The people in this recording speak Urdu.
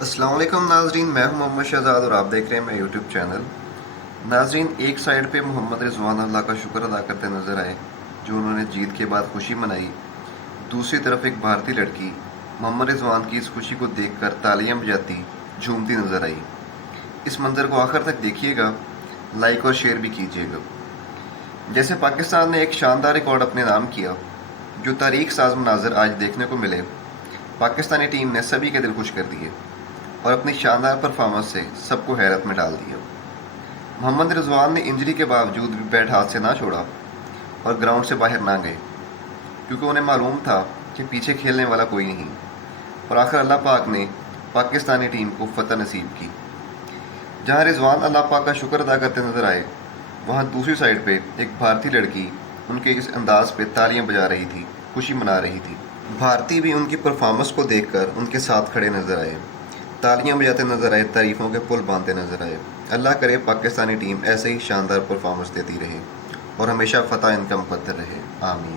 السلام علیکم ناظرین، میں ہوں محمد شہزاد اور آپ دیکھ رہے ہیں میرا یوٹیوب چینل۔ ناظرین، ایک سائیڈ پہ محمد رضوان اللہ کا شکر ادا کرتے نظر آئے جو انہوں نے جیت کے بعد خوشی منائی، دوسری طرف ایک بھارتی لڑکی محمد رضوان کی اس خوشی کو دیکھ کر تالیاں بجاتی جھومتی نظر آئی۔ اس منظر کو آخر تک دیکھیے گا، لائک اور شیئر بھی کیجیے گا۔ جیسے پاکستان نے ایک شاندار ریکارڈ اپنے نام کیا جو تاریخ ساز مناظر آج دیکھنے کو ملے، پاکستانی ٹیم نے سبھی کے دل خوش کر دیے اور اپنی شاندار پرفارمنس سے سب کو حیرت میں ڈال دیا۔ محمد رضوان نے انجری کے باوجود بھی بیٹ ہاتھ سے نہ چھوڑا اور گراؤنڈ سے باہر نہ گئے، کیونکہ انہیں معلوم تھا کہ پیچھے کھیلنے والا کوئی نہیں، اور آخر اللہ پاک نے پاکستانی ٹیم کو فتح نصیب کی۔ جہاں رضوان اللہ پاک کا شکر ادا کرتے نظر آئے، وہاں دوسری سائڈ پہ ایک بھارتی لڑکی ان کے اس انداز پہ تالیاں بجا رہی تھی، خوشی منا رہی تھی۔ بھارتی بھی ان کی پرفارمنس کو دیکھ کر ان کے ساتھ کھڑے نظر آئے، تالیاں بجاتے نظر آئے، تعریفوں کے پل باندھتے نظر آئے۔ اللہ کرے پاکستانی ٹیم ایسے ہی شاندار پرفارمنس دیتی رہے اور ہمیشہ فتح ان کا مقدر رہے، آمین۔